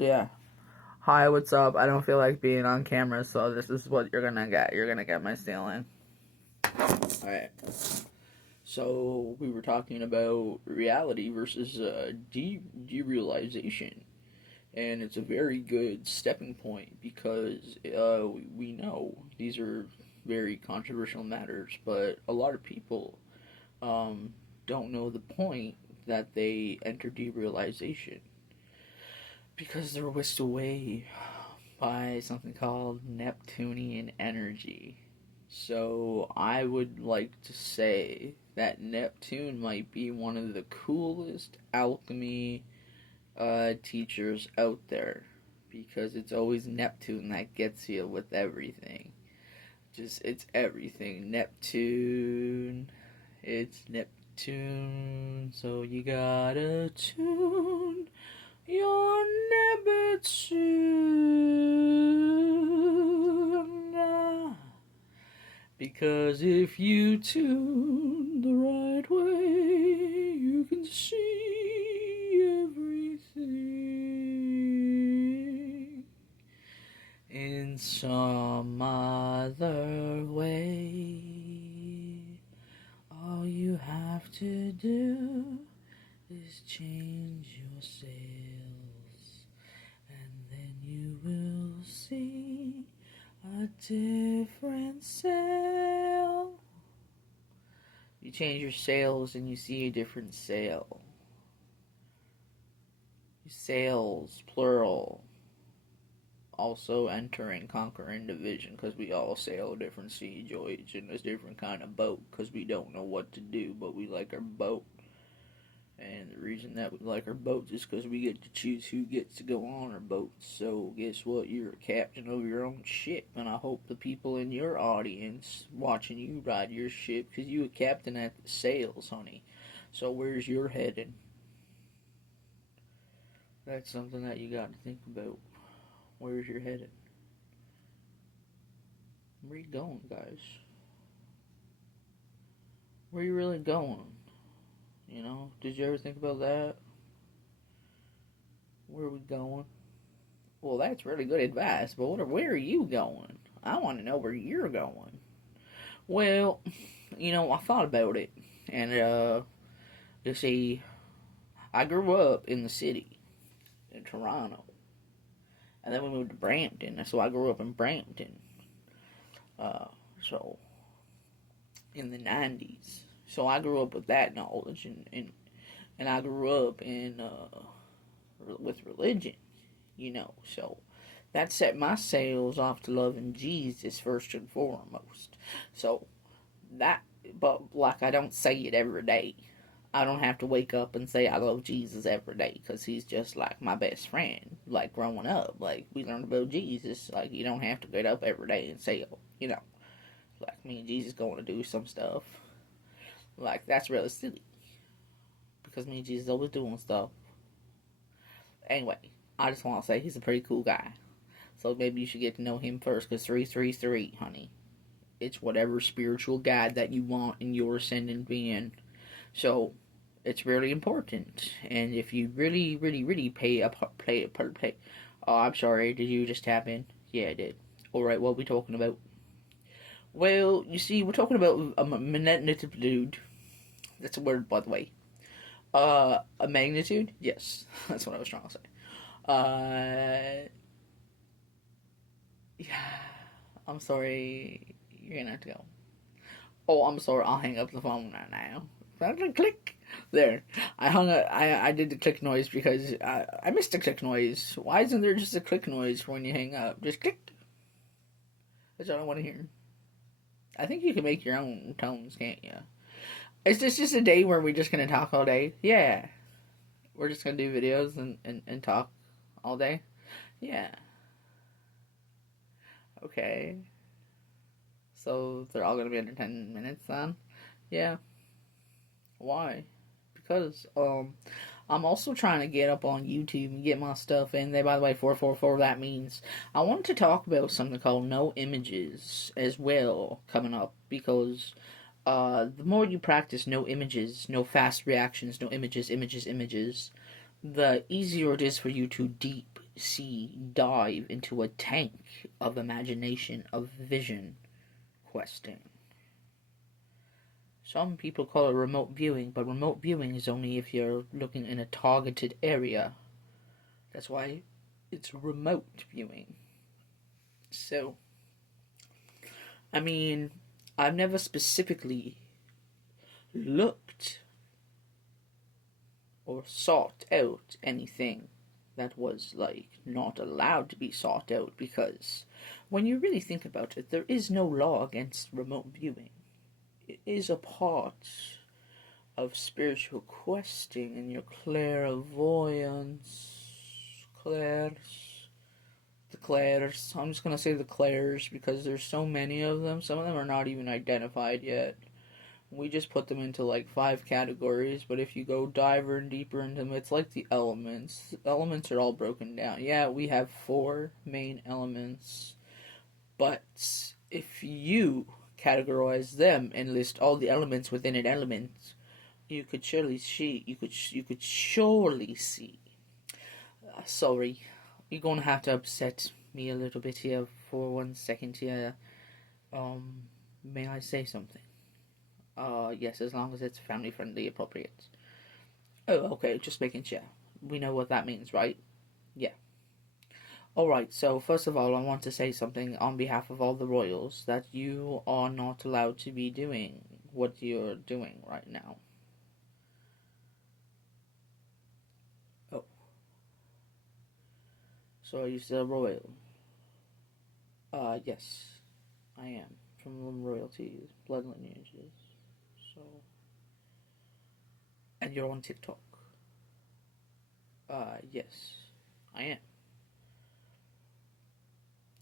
Yeah. Hi, what's up? I don't feel like being on camera, so this is what you're gonna get. You're gonna get my ceiling. Alright. So, we were talking about reality versus derealization. And it's a very good stepping point because we know these are very controversial matters, but a lot of people um, don't know the point that they enter derealization because they're whisked away by something called Neptunian energy. So I would like to say that Neptune might be one of the coolest alchemy teachers out there because it's always Neptune that gets you with everything. Just it's everything. Neptune. It's Neptune. So you gotta tune your Neptune. Because if you tune the right way, you can see everything in some other way. All you have to do is change your sails, and then you will see a different sail. You change your sails and you see a different sail. Sails, plural. Also enter and conquer in division because we all sail a different sea voyage in a different kind of boat because we don't know what to do, but we like our boat. And the reason that we like our boats is because we get to choose who gets to go on our boats. So guess what? You're a captain of your own ship, and I hope the people in your audience watching you ride your ship, because you a captain at the sails, honey. So where's your heading? That's something that you got to think about. Where's your heading? Where you going, guys? Where you really going? You know, did you ever think about that? Where are we going? Well, that's really good advice, but where are you going? I want to know where you're going. Well, I thought about it, and you see, I grew up in the city, in Toronto, and then we moved to Brampton, so I grew up in Brampton. Uh, so in the '90s, so I grew up with that knowledge, and I grew up in with religion, so that set my sails off to loving Jesus first and foremost. So that, but like I don't say it every day. I don't have to wake up and say I love Jesus every day because he's just like my best friend. Like growing up, like we learned about Jesus. Like you don't have to get up every day and say, like me and Jesus going to do some stuff. Like that's really silly because me and Jesus always doing stuff. Anyway, I just want to say he's a pretty cool guy. So maybe you should get to know him first because 333, honey. It's whatever spiritual guide that you want in your ascendant being. So it's really important. And if you really, really, really play. Oh, I'm sorry. Did you just tap in? Yeah, I did. All right. What are we talking about? Well, you see, we're talking about a magnitude. That's a word, by the way. A magnitude? Yes, that's what I was trying to say. Yeah. I'm sorry. You're gonna have to go. Oh, I'm sorry. I'll hang up the phone right now. Click. There. I hung up. I did the click noise because I missed the click noise. Why isn't there just a click noise when you hang up? Just click. That's all I want to hear. I think you can make your own tones, can't you? Is this just a day where we're just gonna talk all day? Yeah. We're just gonna do videos and talk all day? Yeah. Okay. So they're all gonna be under 10 minutes then? Yeah. Why? Because I'm also trying to get up on YouTube and get my stuff in there. By the way, 444, that means I wanted to talk about something called no images as well coming up because the more you practice no images, no fast reactions, no images, the easier it is for you to deep dive into a tank of imagination, of vision questing. Some people call it remote viewing, but remote viewing is only if you're looking in a targeted area. That's why it's remote viewing. So, I mean, I've never specifically looked or sought out anything that was like not allowed to be sought out, because when you really think about it, there is no law against remote viewing. It is a part of spiritual questing and your clairvoyance, the clairs. I'm just gonna say the clairs because there's so many of them. Some of them are not even identified yet. We just put them into like 5 categories, but if you go diver and deeper into them, it's like the elements. The elements are all broken down. Yeah, we have 4 main elements, but if you categorize them and list all the elements within an element, you could surely see. You could surely see. Sorry, you're gonna have to upset me a little bit here for 1 second here. May I say something? Yes, as long as it's family friendly, appropriate. Oh, okay, just making sure. We know what that means, right? Yeah. Alright, so first of all, I want to say something on behalf of all the royals that you are not allowed to be doing what you're doing right now. Oh, so are you still royal? Yes, I am. From royalties, blood lineages. So, and you're on TikTok? Yes, I am.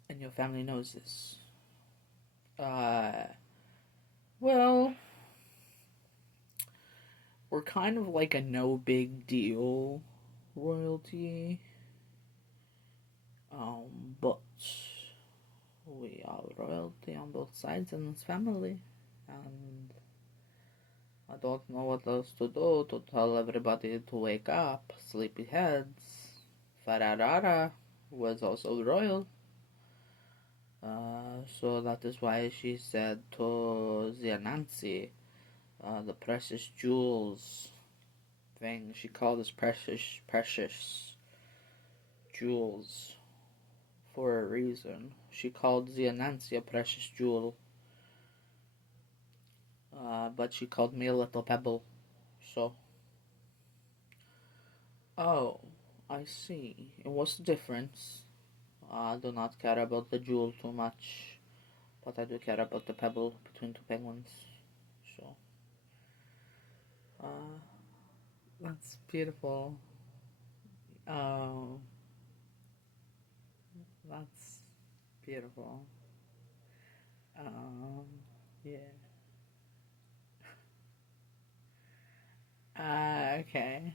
And your family knows this. Uh, well, we're kind of like a no big deal royalty. But we are royalty on both sides in this family, and I don't know what else to do to tell everybody to wake up, sleepyheads. Fararara was also royal, so that is why she said to Nancy, the precious jewels thing. She called us precious jewels for a reason. She called Nancy a precious jewel, but she called me a little pebble. So, oh, I see. And what's the difference? I do not care about the jewel too much, but I do care about the pebble between 2 penguins. So, uh, that's beautiful. Oh, that's beautiful. Um, yeah. Okay.